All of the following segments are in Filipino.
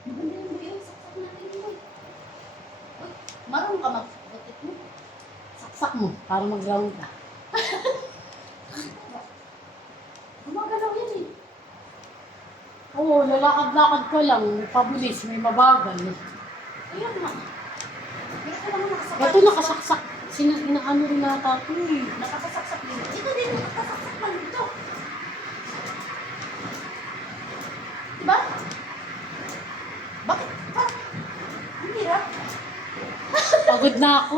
Maganda yung buyo. Saksak natin yun, boy. Uy, marunong ka mag-rotate mo. Saksak mo para mag-round ka. Gumagalaw yan eh. Oo, lalakad-lakad ka lang. May pabilis, may mabagal. Ayun nga. Kaya ka naman nakasapat. Ito nakasaksak. Inaano rin nata ito eh. Nakasaksak din. Dito din, nakasaksak man dito. Diba? Bakit? Parang, ang hirap. Pagod na ako.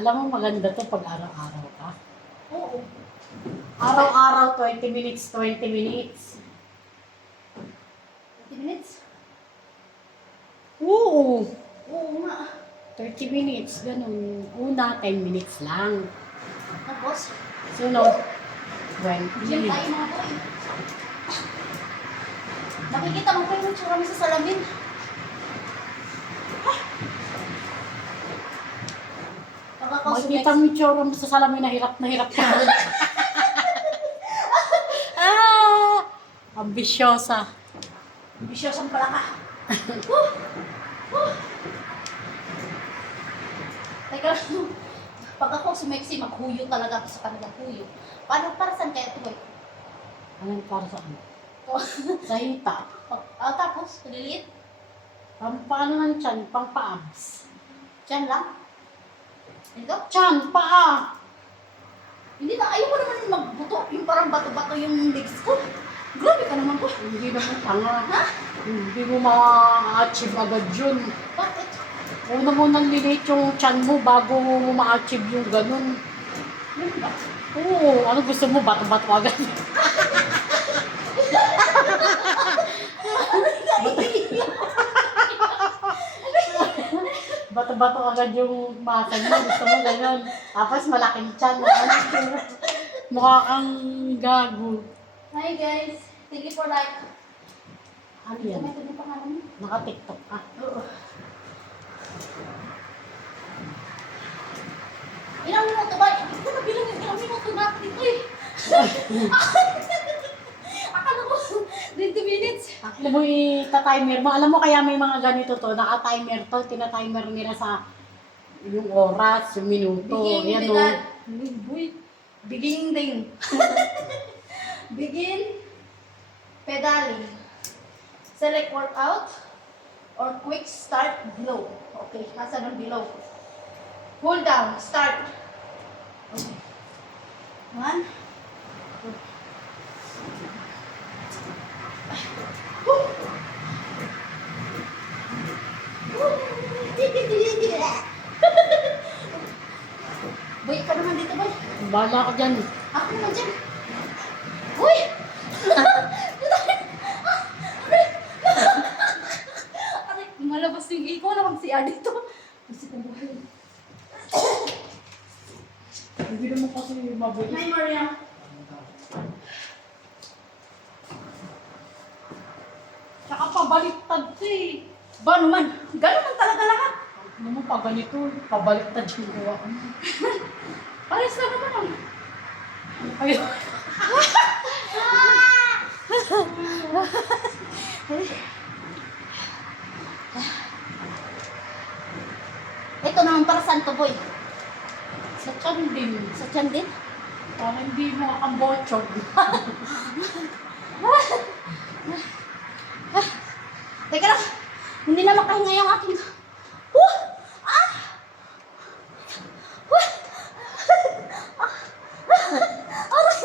Alam mo maganda to pag araw-araw ka. Oo. Araw-araw 20 minutes, 20 minutes. 20 minutes? Oo. Oo nga. 30 minutes, ganun. Una, 10 minutes lang. Tapos, Sunod, gym 20. tayo mga boy. Nakikita mo pa yung tsura mo sa salamin. Makikita mo yung tsura mo sa salamin na hirap ka. Ambisyosa. Ambisyosang pala ka. Teka lang. Pag ako sumeksi, maghuyo talaga ako sa kanilang huyo. Paano, para saan kaya ito boy? Anong para saan? Sa hita. Tapos, maliliit. Paano ng tiyan? Pang-paabs. Diyan lang. Ito? Tiyan, paa. Hindi na, ayaw ko naman yung magbuto. Yung parang bato-bato yung legs ko. Grabe ka naman po. Hindi naman tanga. Ha? Hindi mo ma-achieve agad yun. Bakit? Una mo nang lilit yung tiyan mo bago mo ma-achieve yung ganun. Ano ba? Oo, ano gusto mo? Bato-bato agad. Bato-bato agad yung masa mo. Gusto mo ganun. Tapos malaking tiyan. Mukha kang gago. Hi guys. Thank you for like. Ano yan? Ito yung pangalan mo. Naka-tiktok ka. Oo. Ilang minuto ba? Hindi ko nabilang yung ilang minuto natin ito eh. Akala ko 20 minutes. Alam mo, ita-timer mo. Alam mo kaya may mga ganito to. Naka-timer to. Tina-timer nila sa yung oras, yung minuto. Begin Yan with o. that. Boy. Begin din. Begin pedaling. Select workout or quick start below. Okay, nasa ng below. Hold down, start. Okay. 1. Boy, ikaw naman dito, boy. Bahala ka dyan. Ako naman dyan. Uy! Aray, malabas yung ikaw na mag-CR dito. Kasi kung buhay. Hindi naman kasi mabuli. Hi, Maria. Saka pabaliktad to eh. Ba naman? Gano'n man talaga lahat. Ano mo pa ganito, pabaliktad yung gawa ko. Pares lang naman ang. Ayun. Ito naman para saan to, boy? Sa tiyan din. Sa tiyan din? Para hindi mo kakambotsog. Teka lang. Hindi na makahinga yung aking... Huh! Ah! Huh!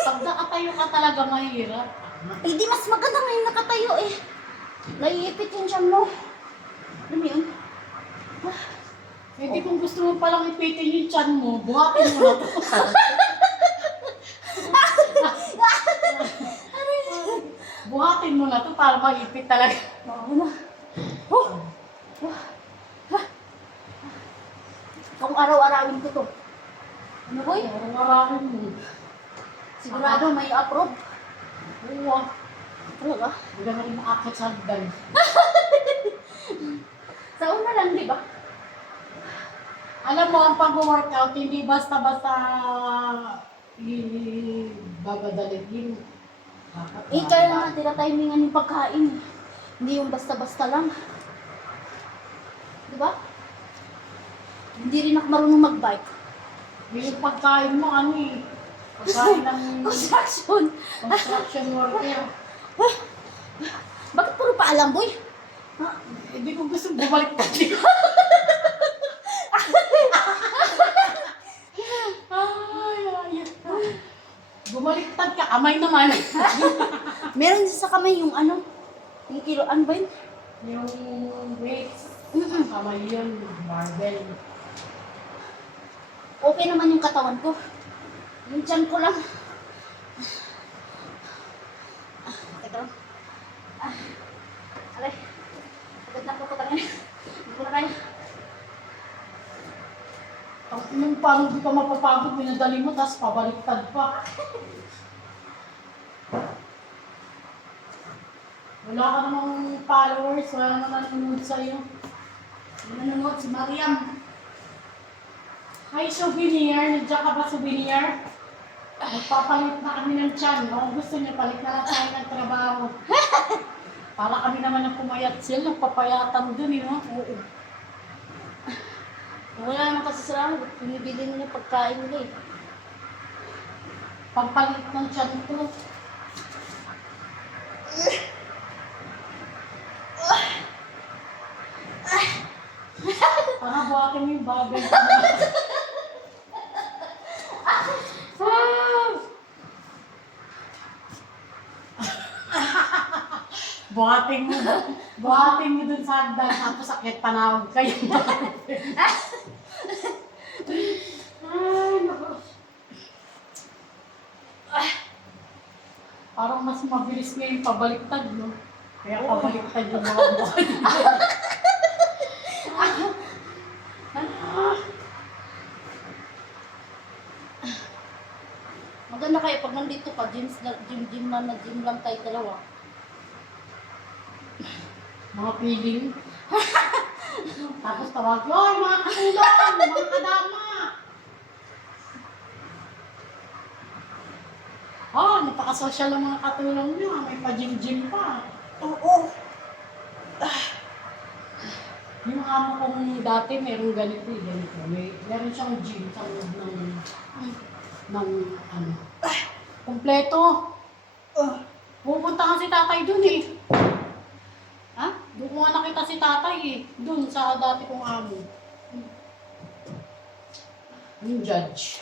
Pag nakatayo ka talaga mahirap. Eh, di mas maganda ngayon nakatayo eh. Naiipit yung tiyan mo. Alam mo yun? Hindi kung gusto mo palang ipitin yung tiyan mo, buhatin mo na to. Buhatin mo na to para maipit talaga. Oo na. Huh! Kung araw-arawin ko to. Ano boy? Araw-arawin mo. Sigurado may approve. Oo ah. Talaga? Hindi ka na rin maakit sa hagdan. Sa una lang ang pag-workout, hindi basta-basta babadalhin. Kaya nga, tinatimingan yung pagkain. Hindi yung basta-basta lang. Di ba? Hindi rin ako marunong mag-bike. Yung pagkain mo, ano eh. Pagkain ng Construction. construction worker. Bakit puro paalam, boy? Hindi ko gusto bumalik pa dito. Bumaliktad ka, kamay naman. Meron din sa kamay yung ano, yung kilo, ano ba yun? Yung weights, Mm-mm. kamay yun, barbell. Okay naman yung katawan ko. Yung tiyan ko lang. Teka lang. Alay. Agad na po ko tangin. Hindi ko na kaya. Yung paano di ka mapapagod, pinadali mo, tapos pabaliktad pa. Wala ka namang followers, wala namang nanonood sa'yo. Nanonood si Mariam. Hi, souvenir. Nandiyan ka ba, souvenir? Magpapalit na kami ng tiyan. Kung gusto niyo, palit na lang tayo ng trabaho. Para kami naman ang pumayat sila. Nagpapayatan dun, eh, no? Oo. Wala naman kasi sila. Pinibili nila pagkain nila eh. Pagpalit ng tiyan ko. Para buhatin mo yung bagay. Buhatin mo dun sa hagdan, tapos sakit panawag kayo. Ay, naku. Parang mas mabilis nga yung pabaliktad, no? Kaya pabaliktad yung mga buhay. Maganda kayo pag nandito ka, gym lang tayo dalawa. Mga feeling. Tapos tawag, "Yoy, mga katulong! Mga kadama!" Oh, napaka-social ng mga katulong niyo. May pa-gym-gym pa. Oo. Yung amo kong dati, meron ganito eh, ganito. Meron siyang gym sa loob ng ano. Kompleto. Pupunta kasi tatay dun eh. Ha? Doon ko nga nakita si tatay eh. Doon sa dati kong amo. Yung judge.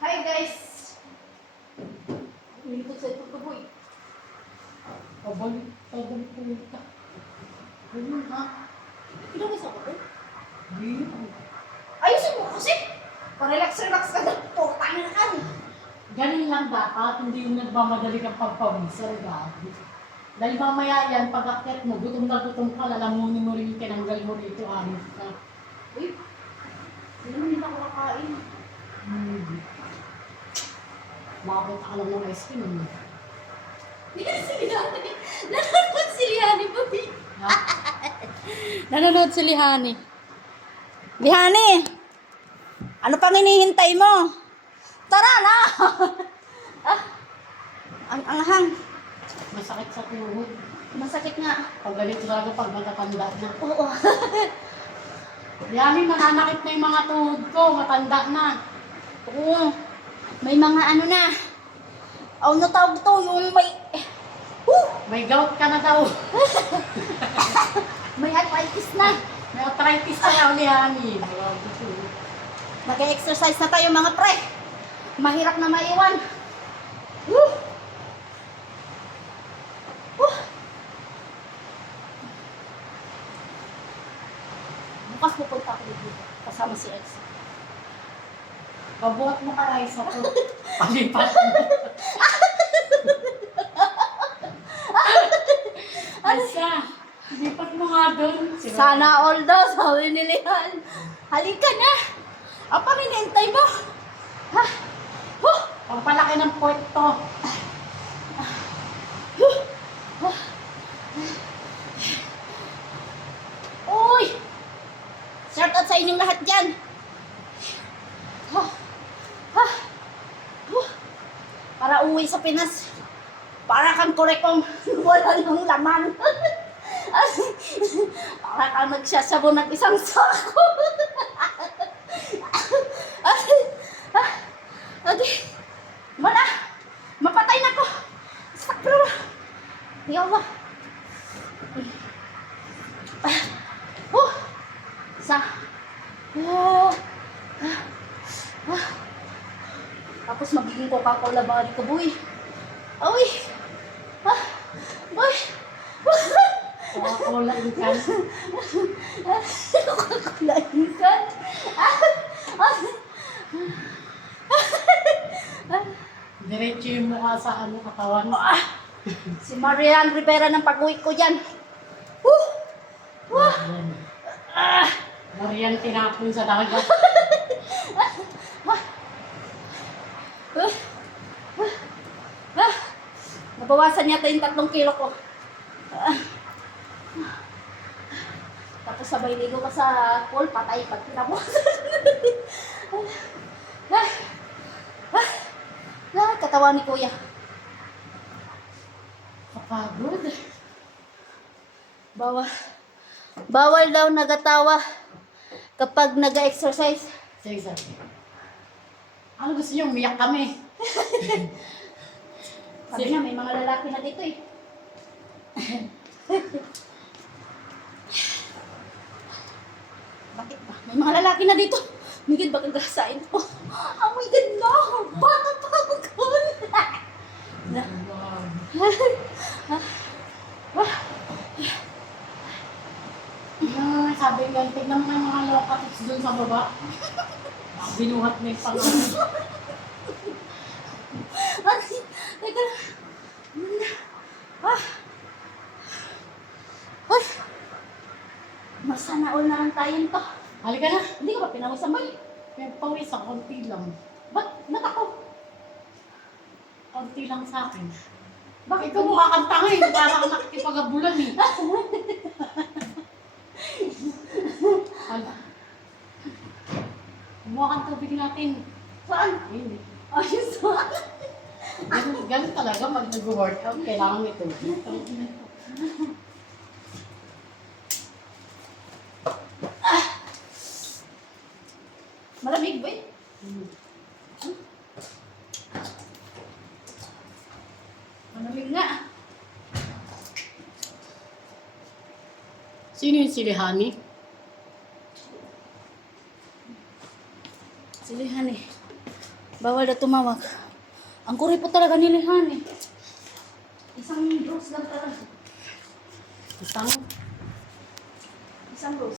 Hi guys! Ulit sa ito ko boy. Pabalik ka. Ganun ha. Pinawis ako boy. Hindi. Ayusin mo kasi! Pa-relax ka na. Tangin na ka. Ganun lang dapat. Hindi yung nagmamadali kang pagpawisan. Gabi. Dahil mamaya yan, pag akyat mo, gutom ka, lalamunin mo rin yung tinanggal mo rito, amin ka. Uy! Hindi naman nila ako kakain. Makakita ka lang ng ice cream. Nanonood si Lihani boy. Ha? Nanonood si Lihani. Lihani! Ano pang hinihintay mo? Tara na! Ang anghang. Masakit sa tuhod. Masakit nga. Pag ganito talaga pag matatanda na. Oo. Yami, mananakit na yung mga tuhod ko. Matanda na. Oo. May mga ano na. Ano tawag to? Yung may... May gout ka na daw. May arthritis na. May arthritis ka na, Yami. Nag-exercise na tayo mga pre. Mahirap na maiwan. Woo! Woo! Bukas pupunta ako dito. Kasama si Ex. Pabuhat mo ka, Raisa ko. Palipat mo. Raisa, lipat mo nga doon. Sana all daw, sabi ni Lihan. Halika na. Ang paminintay mo. Ha? Huh! Pagpalaki ng puwet to. Oh, sa inyong lahat dyan. Ah, ah, para uwi sa Pinas. Para kang kurekong wala ng laman. Para kang nagsasabon ng isang sako. Adi, wala. Mapatay na ko. Sakro. Ya Allah. Sa. Tapos magiging Coca-Cola ba ko, boy? Uy. Boy. Coca-Cola ikan. Coca-Cola ikan. Diretso yung mukha sa katawan. Si Marian Rivera ng pag-uwi ko dyan. Marian tinapon sa dagat. Nabawasan yata yung 3 kilo ko. Tapos sabay ligo ka sa pool, patay pag tinabukasan. Katawa ni Kuya. Kapagod. Bawal daw nagatawa kapag nag-exercise. Sige. Ano gusto niyo? Umiyak kami. Sabi na, may mga lalaki na dito eh. Bakit ba? May mga lalaki na dito. Migid ba kagasain ko? Oh my God, no! Bata pa ako ko! Sabi nga, tignan mo yung mga lokatics dun sa baba. Binuhat na yung pangalan. Teka lang. Ay! Masana all na lang tayo nito. Halika na. Hindi ka ba pinawisan ba? May pawis ako, konti lang. Ba't ako? Konti lang sa akin. Bakit Ikaw mukha kang tanga eh. Parang nakikipagabulan eh. Hala. Kumuha kang tubig natin. Saan? Ayun eh. Ayos ba? Ganun talaga pag nag-workout, kailangan may tubig. Malamig ba eh? Malamig nga. Sino yung sili Honey? Si Lihan eh. Bawal na tumawag. Ang kuri po talaga ni Lihan eh. Isang rose lang talaga. Isang Isang rose.